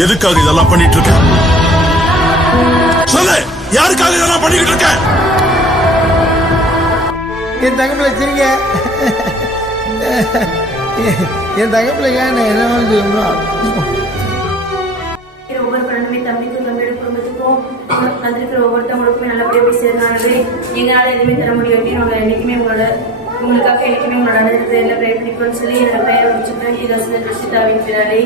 எதுக்காக இதெல்லாம் பண்ணிட்டு இருக்க? சொல்லு, யாருக்காக இதெல்லாம் பண்ணிட்டு இருக்க? என் தங்கப்பிள்ளை வச்சிருக்க. என் தங்கப்பிள்ளைங்க என்ன சொல்லணும்? ஒவ்வொரு பலனுமே தம்பிக்கும் தம்பியோட குடும்பத்துக்கும் வந்திருக்கிற ஒவ்வொருத்தவங்களுக்குமே நல்லபடியாக போய் சேர்ந்தாலே எங்களால் எதுவுமே தர முடியாது. நாங்கள் என்றைக்குமே உங்களுக்காக என்றைக்குமே உங்களோட அனுபவத்தை எல்லாம் ப்ரே பண்ணிக்கோன்னு சொல்லி என்னோட பெயரை முடிச்சுக்கிறேன். இதை ரசிதாவின் பிறரை